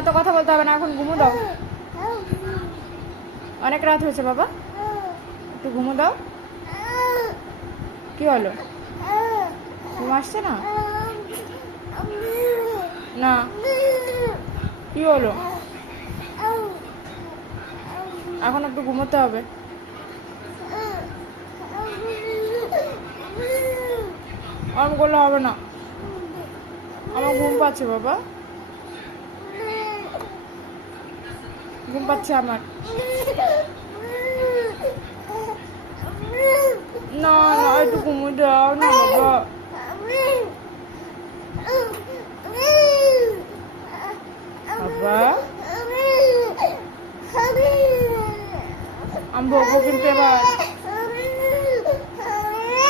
এত কথা বলতে হবে না, এখন ঘুমো দাও। অনেক রাত হয়েছে বাবা, একটু ঘুমো দাও। কি হলো, ঘুম আসছে না? না, কি হলো? এখন একটু ঘুমোতে হবে। অন করলে হবে না, আমার ঘুম পাচ্ছে বাবা, ঘুম পাচ্ছে আমার। না না, একটু ঘুমো দাও না বাবা। বাবা আমি বকবো কিন্তু এবার।